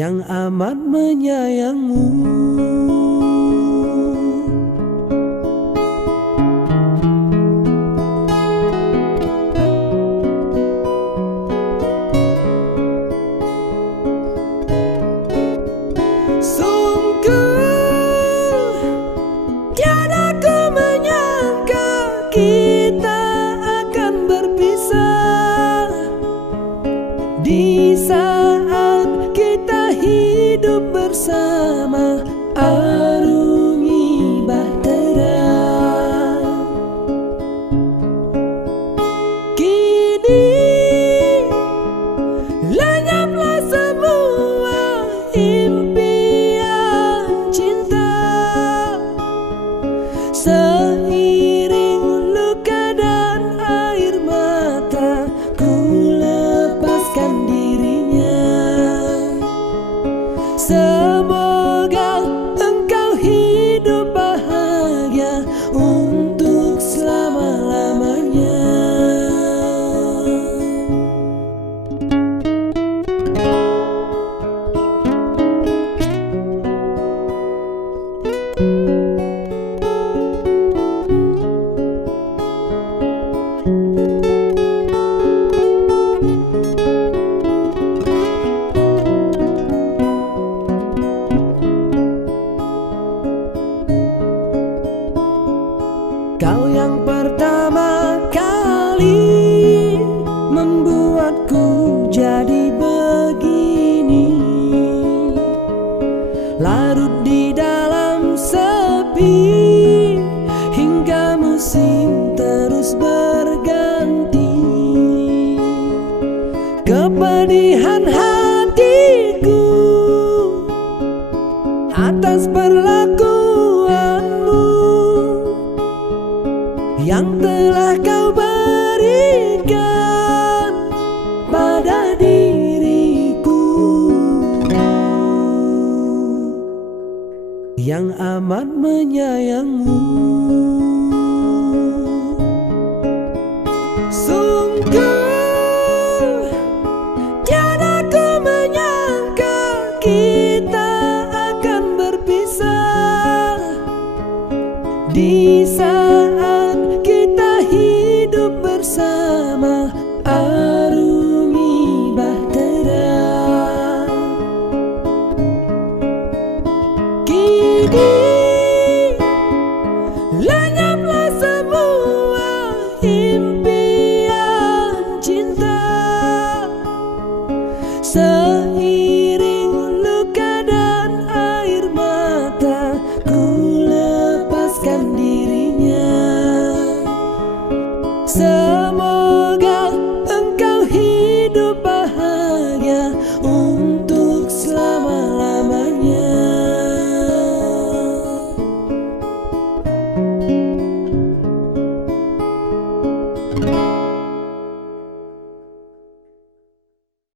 yang amat menyayangmu. Kita akan berpisah di saat kita hidup bersama, arungi bahtera. Kini lenyaplah semua impian cinta. Seiring luka dan air mata, ku lepaskan dirinya. Semoga engkau hidup bahagia untuk selama-lamanya. Kau yang pertama kali membuatku jadi begini, larut di dalam sepi hingga musim terus berganti. Kepedihan hatiku atas perlakuanmu yang telah kau berikan pada diriku, yang amat menyayangmu. Sungguh tiada ku menyangka kita akan berpisah di saat kita hidup bersama, arungi bahtera. Kini lenyaplah semua impian cinta.